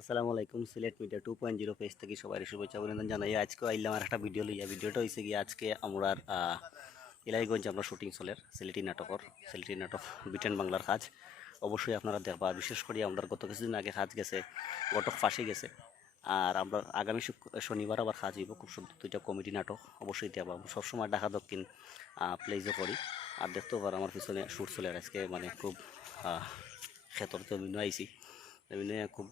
আসসালামু আলাইকুম। Sylhet media 2.0 page থেকে সবাই শুভেচ্ছা অভিনন্দন জানাই। আজকে আইলাম আর একটা ভিডিও লইয়া। ভিডিওটা হয়েছে গিয়ে আজকে আমরা ইলাইগঞ্জ আমরা শুটিং চলের সিলেটি নাটক বিটেন বাংলার কাজ অবশ্যই আপনারা দেখবা। বিশেষ করে আমরা গত কিছুদিন আগে কাজ গেছে, গটক ফাঁসে গেছে। আর আমরা আগামী শনিবার আবার কাজ হইব। খুব সুন্দর দুইটা কমেডি নাটক অবশ্যই দেখবা। সবসময় ঢাকা দক্ষিণ প্লেজও করি। আর দেখতেও পারো আমার পিছনে শ্যুট চলে আজকে, মানে খুব ক্ষেত্রতে অভিনয় আইছি। অভিনয় খুব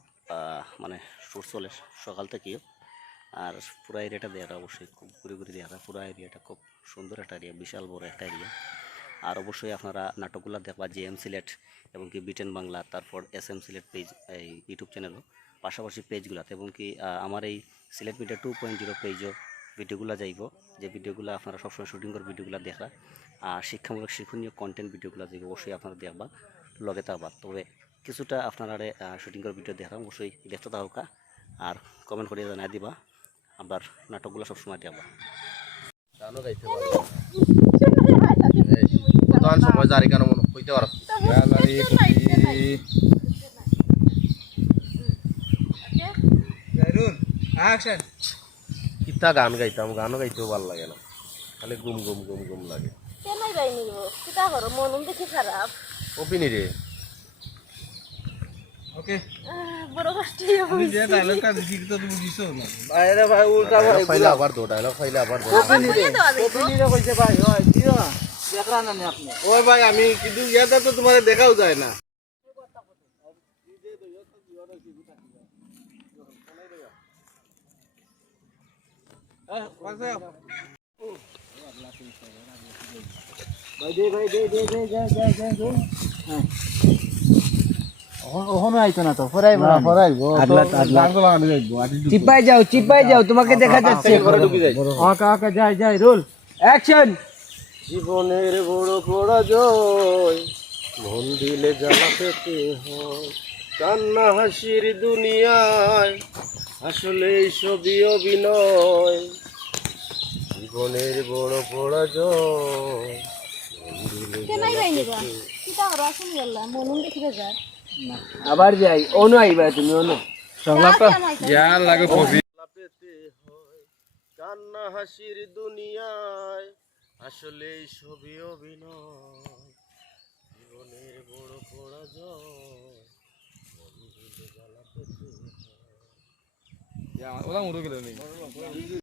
মানে শ্যুট চলে সকাল থেকেও। আর পুরা এরিয়াটা দেখা অবশ্যই খুব ঘুরে ঘুরে দেখা, পুরা এরিয়াটা খুব সুন্দর একটা এরিয়া, বিশাল বড় একটা এরিয়া। আর অবশ্যই আপনারা নাটকগুলো দেখবা জেএম সিলেট এবং কি বিটেন বাংলা, তারপর এসএম সিলেট পেজ এই ইউটিউব চ্যানেলও, পাশাপাশি পেজগুলোতে, এবং কি আমার এই সিলেট মিডিয়া 2.0 পেজও ভিডিওগুলো যাইব। যে ভিডিওগুলো আপনারা সবসময় শুটিং করে ভিডিওগুলো দেখা, আর শিক্ষামূলক শিক্ষণীয় কন্টেন্ট ভিডিওগুলো যাইব অবশ্যই আপনারা দেখবা, লগে থাকবা। তবে কিছুটা আপনারা শুটিং করে ভিডিও দেখা অবশ্যই দেখতে থাকা, আর কমেন্ট করে জানাই দিবা। আবার নাটকগুলো সবসময় দেখবা। গানও গাইতে পারবো বর্তমান সময় জারি কেন মনে কইতে পারো কিতা গান গাইতাম, গানও গাইতেও ভালো লাগে না, খালি গুম গুম গুম গুম লাগে। ওপিনি রে ফাইলা আবার দো ডায়লগ ফাইলা আবার দো। ওই ভাই আমি কিন্তু ইয়াতে তো তোমার দেখাও যায় না। চিপাই যাও তোমাকে দেখা যাচ্ছে। যাই রোল অ্যাকশন। জীবনের বড় পরাজয় মন দিলে জ্বালা পেতে হয়, কান্না হাসির দুনিয়ায় আসলে সবই অভিনয়। জীবনের বড় পরাজয় আবার যাই অনু আইবা তুমি অনু পেতে হয়, কান্না হাসির দুনিয়ায় আসলে সবই অভিনয়। জীবনের বড় পরাজয় মন দিলে জ্বালা পেতে হয়।